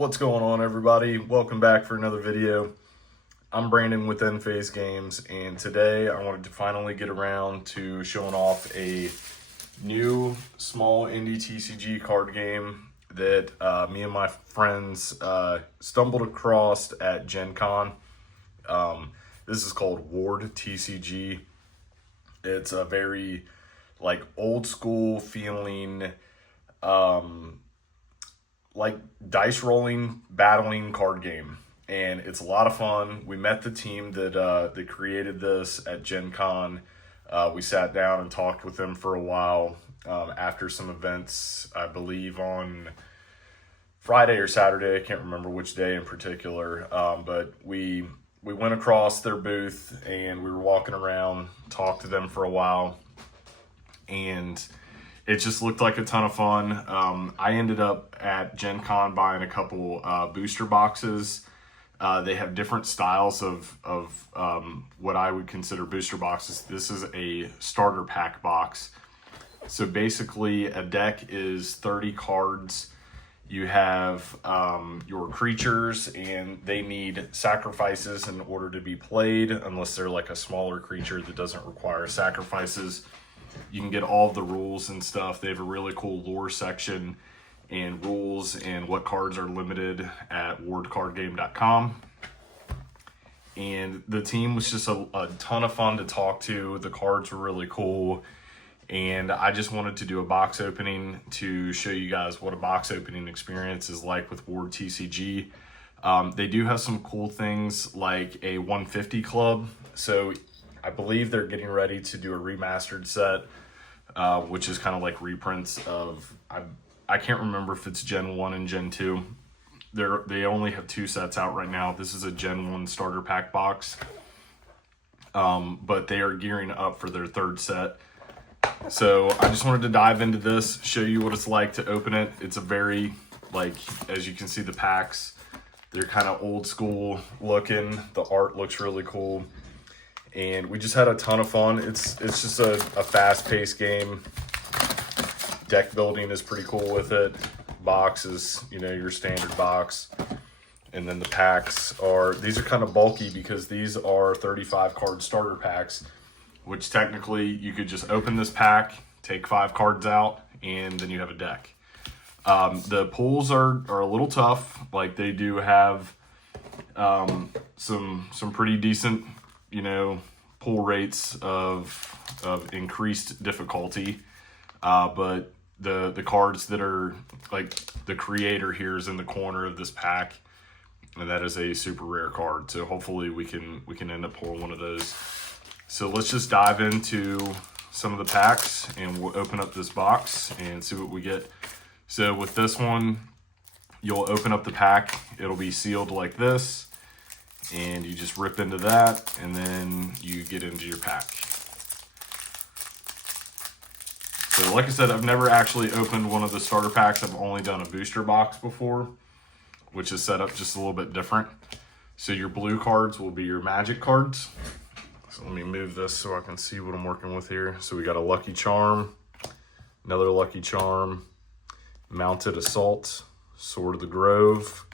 What's going on, everybody? Welcome back for another video. I'm Brandon with EndFaze Games, and today I wanted to finally get around to showing off a new small indie TCG card game that me and my friends stumbled across at Gen Con. This is called Ward TCG. It's a very old school feeling like dice rolling battling card game, and it's a lot of fun. We met the team that created this at Gen Con. We sat down and talked with them for a while after some events, I believe on Friday or Saturday. I can't remember which day in particular, but we went across their booth and we were walking around, talked to them for a while, and it just looked like a ton of fun. I ended up at Gen Con buying a couple booster boxes. They have different styles of what I would consider booster boxes. This is a starter pack box. So basically a deck is 30 cards. You have your creatures, and they need sacrifices in order to be played, unless they're like a smaller creature that doesn't require sacrifices. You can get all of the rules and stuff. They have a really cool lore section and rules and what cards are limited at wardcardgame.com. And the team was just a ton of fun to talk to. The cards were really cool. And I just wanted to do a box opening to show you guys what a box opening experience is like with Ward TCG. They do have some cool things like a 150 club. So I believe they're getting ready to do a remastered set, which is kind of like reprints of, I can't remember if it's Gen 1 and Gen 2. They only have 2 sets out right now. This is a Gen 1 starter pack box, but they are gearing up for their 3rd set. So I just wanted to dive into this, show you what it's like to open it. It's a very, as you can see, the packs, they're kind of old school looking. The art looks really cool. And we just had a ton of fun. It's just a fast-paced game. Deck building is pretty cool with it. Box is, your standard box. And then the packs these are kind of bulky because these are 35 card starter packs, which technically you could just open this pack, take 5 cards out, and then you have a deck. The pulls are a little tough. They do have some pretty decent pull rates of increased difficulty, but the cards that are the creator here is in the corner of this pack, and that is a super rare card. So hopefully we can end up pulling one of those. So let's just dive into some of the packs, and we'll open up this box and see what we get. So with this one, you'll open up the pack. It'll be sealed like this. And you just rip into that, and then you get into your pack. So like I said, I've never actually opened one of the starter packs. I've only done a booster box before, which is set up just a little bit different. So your blue cards will be your magic cards. So let me move this so I can see what I'm working with here. So we got a Lucky Charm, another Lucky Charm, Mounted Assault, Sword of the Grove,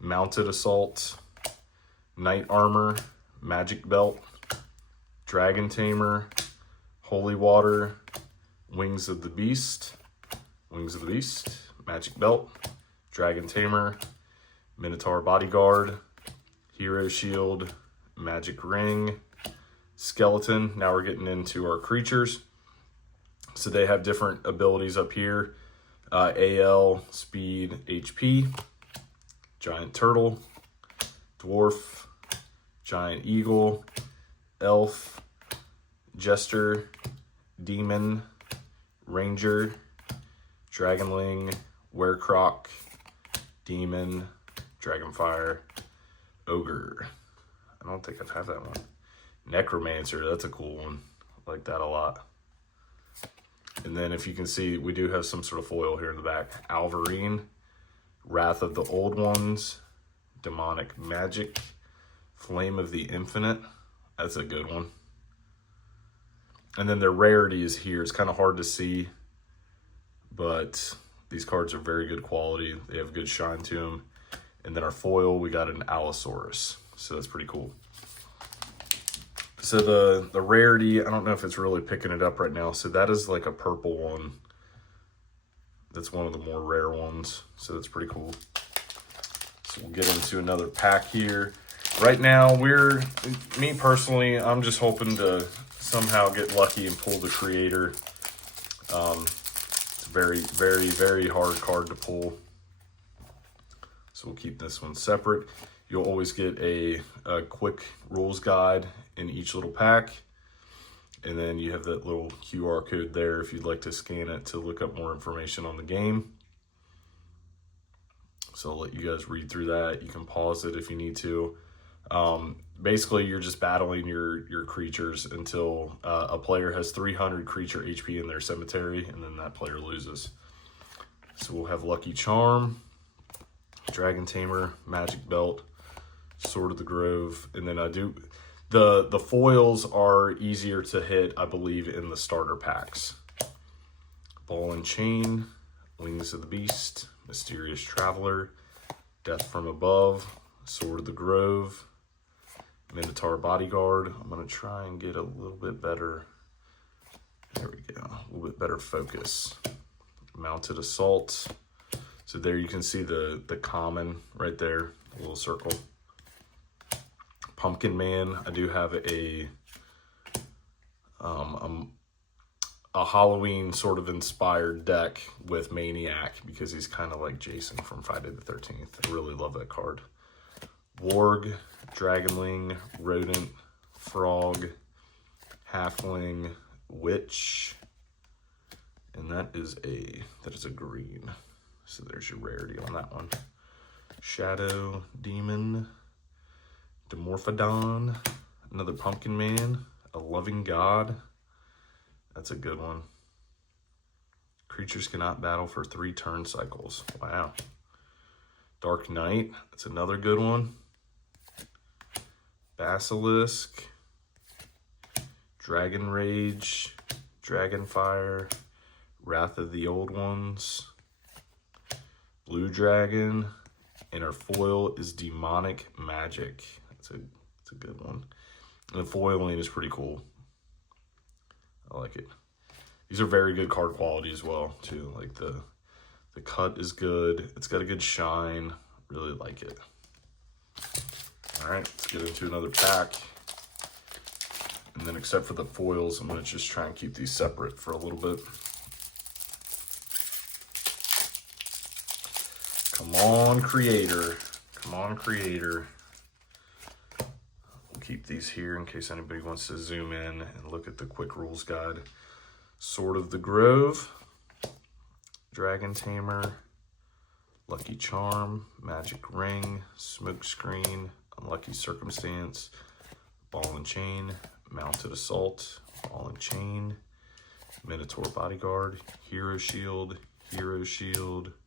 Mounted Assault, Knight Armor, Magic Belt, Dragon Tamer, Holy Water, Wings of the Beast, Magic Belt, Dragon Tamer, Minotaur Bodyguard, Hero Shield, Magic Ring, Skeleton. Now we're getting into our creatures. So they have different abilities up here. AL, Speed, HP, Giant Turtle, Dwarf, Giant Eagle, Elf, Jester, Demon, Ranger, Dragonling, Werecroc, Demon, Dragonfire, Ogre. I don't think I've had that one. Necromancer, that's a cool one. I like that a lot. And then if you can see, we do have some sort of foil here in the back. Alvarine, Wrath of the Old Ones, Demonic Magic, Flame of the Infinite. That's a good one. And then their rarity is here. It's kind of hard to see, but these cards are very good quality. They have good shine to them. And then our foil, we got an Allosaurus. So that's pretty cool. So the rarity, I don't know if it's really picking it up right now. So that is like a purple one. That's one of the more rare ones. So that's pretty cool. So we'll get into another pack here. Right now, me personally, I'm just hoping to somehow get lucky and pull the creator. It's a very, very, very hard card to pull. So we'll keep this one separate. You'll always get a quick rules guide in each little pack. And then you have that little QR code there if you'd like to scan it to look up more information on the game. So I'll let you guys read through that. You can pause it if you need to. Basically, you're just battling your creatures until a player has 300 creature HP in their cemetery, and then that player loses. So we'll have Lucky Charm, Dragon Tamer, Magic Belt, Sword of the Grove, and then the foils are easier to hit, I believe, in the starter packs. Ball and Chain, Wings of the Beast, Mysterious Traveler, Death from Above, Sword of the Grove, Minotaur Bodyguard. I'm going to try and get a little bit better. There we go. A little bit better focus. Mounted Assault. So there you can see the common right there, a little circle. Pumpkin Man. I do have a Halloween sort of inspired deck with Maniac because he's kind of like Jason from Friday the 13th. I really love that card. Warg, Dragonling, Rodent, Frog, Halfling, Witch, and that is a green. So there's your rarity on that one. Shadow, Demon, Dimorphodon, another Pumpkin Man, a Loving God. That's a good one. Creatures cannot battle for 3 turn cycles. Wow. Dark Knight, that's another good one. Basilisk, Dragon Rage, Dragonfire, Wrath of the Old Ones, Blue Dragon, and our foil is Demonic Magic. That's a good one. And the foiling is pretty cool. I like it. These are very good card quality as well, too. Like the cut is good. It's got a good shine. Really like it. All right, let's get into another pack. And then except for the foils, I'm going to just try and keep these separate for a little bit. Come on, creator. Come on, creator. We'll keep these here in case anybody wants to zoom in and look at the quick rules guide. Sword of the Grove, Dragon Tamer, Lucky Charm, Magic Ring, Smokescreen, Unlucky Circumstance, Ball and Chain, Mounted Assault, Ball and Chain, Minotaur Bodyguard, Hero Shield,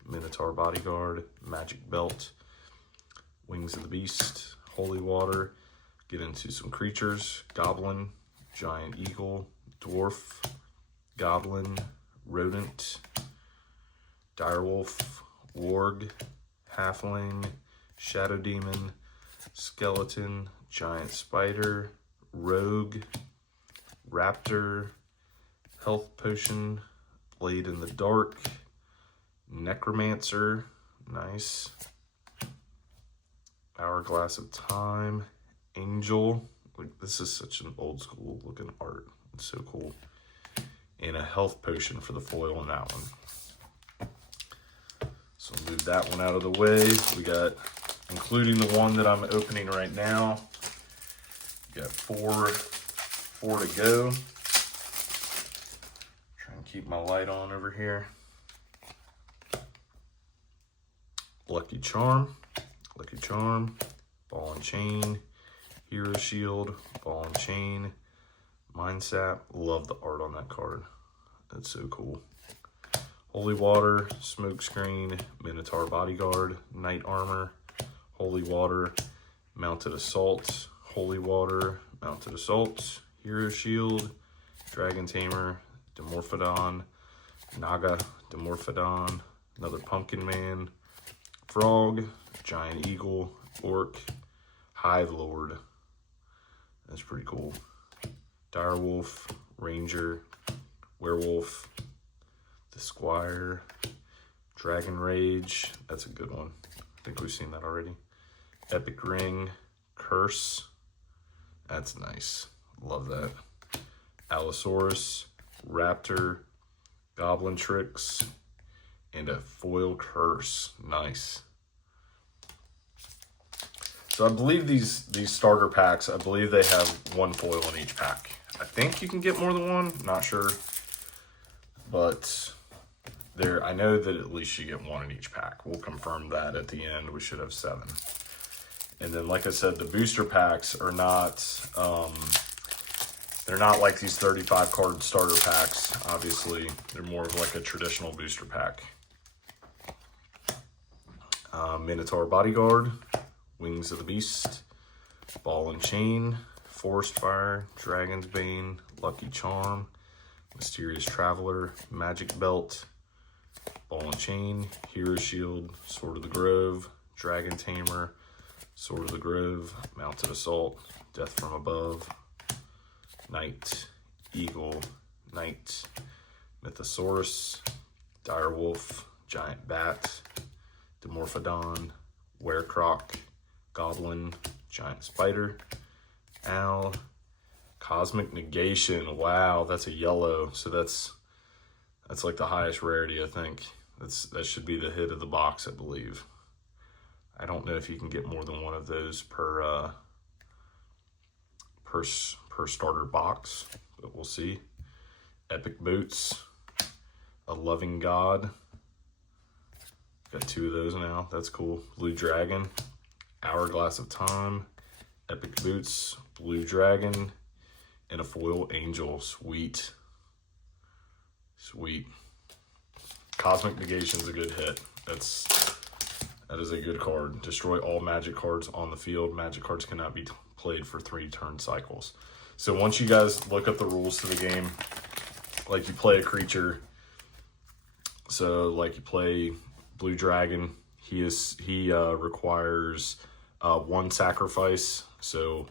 Minotaur Bodyguard, Magic Belt, Wings of the Beast, Holy Water. Get into some creatures. Goblin, Giant Eagle, Dwarf, Goblin, Rodent, Direwolf, Warg, Halfling, Shadow Demon, Skeleton, Giant Spider, Rogue, Raptor, Health Potion, Blade in the Dark, Necromancer, nice. Hourglass of Time, Angel, like this is such an old school looking art. It's so cool. And a Health Potion for the foil on that one. So I'll move that one out of the way. We got, including the one that I'm opening right now, we got four to go. Try and keep my light on over here. Lucky Charm, Ball and Chain, Hero Shield, Ball and Chain, Mind Sap. Love the art on that card. That's so cool. Holy Water, Smokescreen, Minotaur Bodyguard, Knight Armor, Holy Water, Mounted Assault, Holy Water, Mounted Assault, Hero Shield, Dragon Tamer, Dimorphodon, Naga, Dimorphodon, another Pumpkin Man, Frog, Giant Eagle, Orc, Hive Lord. That's pretty cool. Direwolf, Ranger, Werewolf, the Squire, Dragon Rage. That's a good one. I think we've seen that already. Epic Ring, Curse. That's nice. Love that. Allosaurus, Raptor, Goblin Tricks, and a foil Curse. Nice. So I believe these starter packs, I believe they have one foil in each pack. I think you can get more than one, not sure. But I know that at least you get one in each pack. We'll confirm that at the end. We should have 7. And then, like I said, the booster packs are not, they're not like these 35 card starter packs. Obviously, they're more of like a traditional booster pack. Minotaur Bodyguard, Wings of the Beast, Ball and Chain, Forest Fire, Dragon's Bane, Lucky Charm, Mysterious Traveler, Magic Belt, Ball and Chain, Hero Shield, Sword of the Grove, Dragon Tamer, Sword of the Grove, Mounted Assault, Death from Above, Knight, Eagle, Knight, Mythosaurus, Direwolf, Giant Bat, Dimorphodon, Werecroc, Goblin, Giant Spider, Owl, Cosmic Negation. Wow, that's a yellow. So that's like the highest rarity, I think. That should be the hit of the box, I believe. I don't know if you can get more than one of those per starter box, but we'll see. Epic Boots, a Loving God. Got 2 of those now. That's cool. Blue Dragon, Hourglass of Time, Epic Boots, Blue Dragon, and a foil Angel. Sweet. Sweet. Cosmic Negation's a good hit. That is a good card. Destroy all magic cards on the field. Magic cards cannot be played for 3 turn cycles. So once you guys look up the rules to the game, like you play a creature. So like you play Blue Dragon, he requires 1 sacrifice. So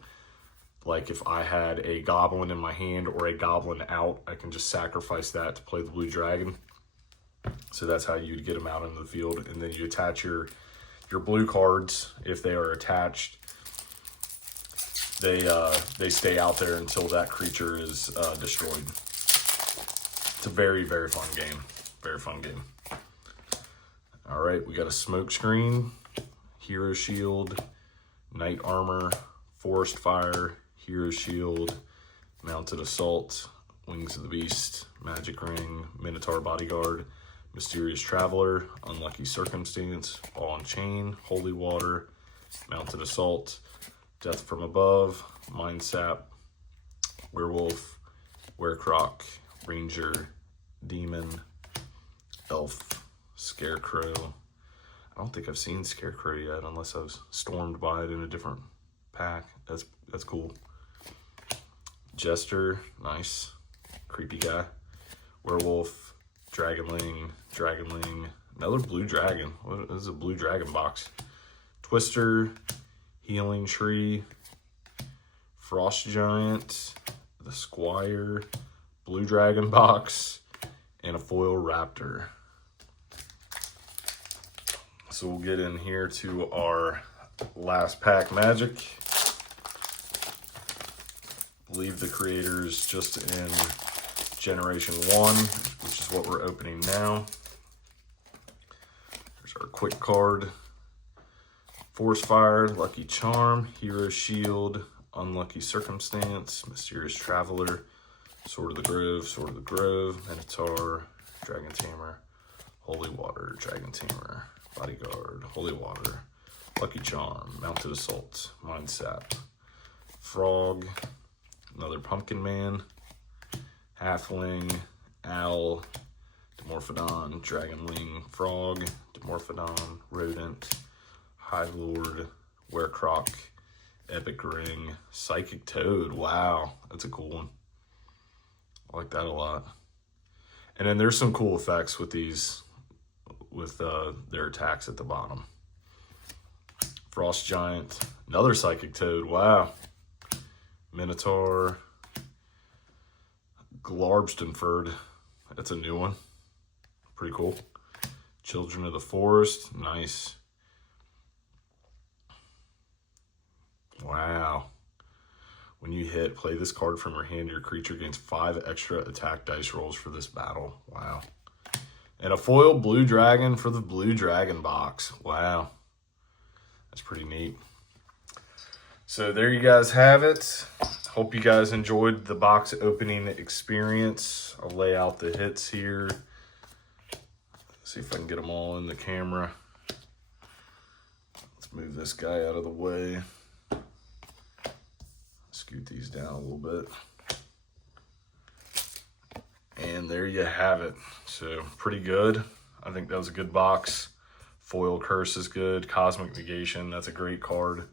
like if I had a goblin in my hand or a goblin out, I can just sacrifice that to play the Blue Dragon. So that's how you'd get them out into the field. And then you attach your blue cards. If they are attached, they stay out there until that creature is destroyed. It's a very, very fun game. Very fun game. All right, we got a Smoke Screen, Hero Shield, Knight Armor, Forest Fire, Hero Shield, Mounted Assault, Wings of the Beast, Magic Ring, Minotaur Bodyguard, Mysterious Traveler, Unlucky Circumstance, Ball and Chain, Holy Water, Mounted Assault, Death from Above, Mind Sap, Werewolf, Werecroc, Ranger, Demon, Elf, Scarecrow. I don't think I've seen Scarecrow yet, unless I was stormed by it in a different pack. That's cool. Jester, nice. Creepy guy. Werewolf, Dragonling, another Blue Dragon. What is a Blue Dragon box? Twister, Healing Tree, Frost Giant, the Squire, Blue Dragon box, and a foil Raptor. So we'll get in here to our last pack Magic. I believe the creators just in Generation 1, which is what we're opening now. There's our quick card. Force Fire, Lucky Charm, Hero Shield, Unlucky Circumstance, Mysterious Traveler, Sword of the Grove, Minotaur, Dragon Tamer, Holy Water, Dragon Tamer, Bodyguard, Holy Water, Lucky Charm, Mounted Assault, Mind Sap, Frog, another Pumpkin Man, Halfling, Owl, Dimorphodon, Dragonling, Frog, Dimorphodon, Rodent, Hive Lord, Werecroc, Epic Ring, Psychic Toad. Wow, that's a cool one. I like that a lot. And then there's some cool effects with these, with their attacks at the bottom. Frost Giant, another Psychic Toad, wow. Minotaur, Glarbstenford, that's a new one, pretty cool. Children of the Forest, nice. Wow. When you hit, play this card from your hand. Your creature gains 5 extra attack dice rolls for this battle. Wow. And a foil blue dragon for the blue dragon box. Wow. That's pretty neat. So there you guys have it. Hope you guys enjoyed the box opening experience. I'll lay out the hits here. See if I can get them all in the camera. Let's move this guy out of the way. Scoot these down a little bit. And there you have it. So pretty good. I think that was a good box. Foil Curse is good. Cosmic Negation, that's a great card.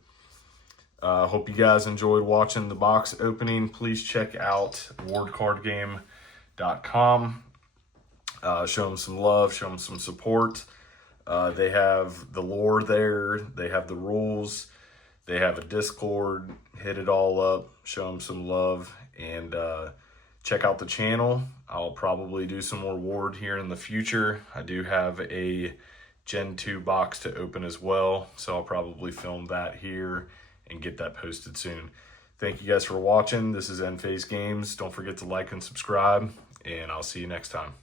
Hope you guys enjoyed watching the box opening. Please check out wardcardgame.com. Show them some love, show them some support. They have the lore there. They have the rules. They have a Discord. Hit it all up. Show them some love. And check out the channel. I'll probably do some more Ward here in the future. I do have a Gen 2 box to open as well. So I'll probably film that here and get that posted soon. Thank you guys for watching. This is EndFaze Games. Don't forget to like and subscribe. And I'll see you next time.